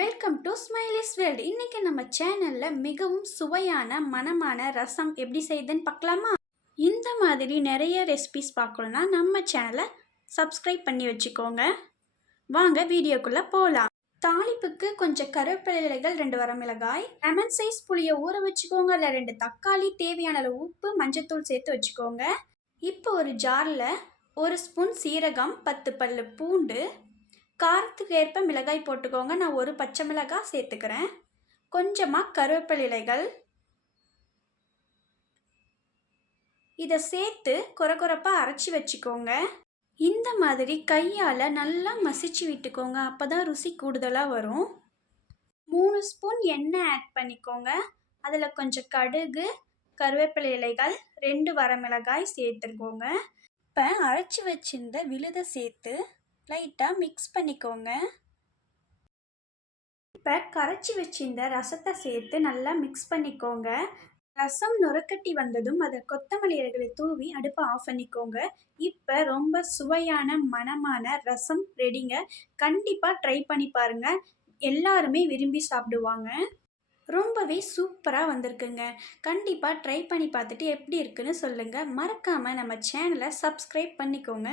Welcome to smileys world. இன்னைக்கு நம்ம சேனல்ல மிகவும் சுவையான மணமான ரசம் எப்படி செய்யுதுன்னு பார்க்கலாமா? இந்த மாதிரி நிறைய ரெசிபிஸ் பார்க்கணும்னா நம்ம சேனலை சப்ஸ்கிரைப் பண்ணி வச்சுக்கோங்க. வாங்க வீடியோக்குள்ள போகலாம். தாளிப்புக்கு கொஞ்சம் கருவேப்பிலைகள், 2 வரமிளகாய், லெமன் சைஸ் புளியை ஊற வச்சுக்கோங்க. இல்லை 2 தக்காளி, தேவையான அளவு உப்பு, மஞ்சத்தூள் சேர்த்து வச்சுக்கோங்க. இப்போ ஒரு ஜாரில் 1 ஸ்பூன் சீரகம், 10 பல்லு பூண்டு, காரத்துக்கு ஏற்ப மிளகாய் போட்டுக்கோங்க. நான் 1 பச்சை மிளகாய் சேர்த்துக்கிறேன். கொஞ்சமாக கருவேப்பிலை இலைகள். இதை சேர்த்து கொரகொரப்பாக அரைச்சி வச்சுக்கோங்க. இந்த மாதிரி கையால் நல்லா மசிச்சு விட்டுக்கோங்க. அப்போ தான் ருசி கூடுதலாக வரும். 3 ஸ்பூன் எண்ணெய் ஆட் பண்ணிக்கோங்க. அதில் கொஞ்சம் கடுகு, கருவேப்பிலை இலைகள், 2 வரமிளகாய் சேர்த்துக்கோங்க. இப்போ அரைச்சி வச்சிருந்த விழுதை சேர்த்து லைட்டாக மிக்ஸ் பண்ணிக்கோங்க. இப்போ கரைச்சி வச்சிருந்த ரசத்தை சேர்த்து நல்லா மிக்ஸ் பண்ணிக்கோங்க. ரசம் நுரக்கட்டி வந்ததும் அதை கொத்தமல்லி இலைகளை தூவி அடுப்பை ஆஃப் பண்ணிக்கோங்க. இப்போ ரொம்ப சுவையான மணமான ரசம் ரெடிங்க. கண்டிப்பாக ட்ரை பண்ணி பாருங்கள். எல்லாருமே விரும்பி சாப்பிடுவாங்க. ரொம்பவே சூப்பராக வந்திருக்குங்க. கண்டிப்பாக ட்ரை பண்ணி பார்த்துட்டு எப்படி இருக்குன்னு சொல்லுங்கள். மறக்காமல் நம்ம சேனலை சப்ஸ்கிரைப் பண்ணிக்கோங்க.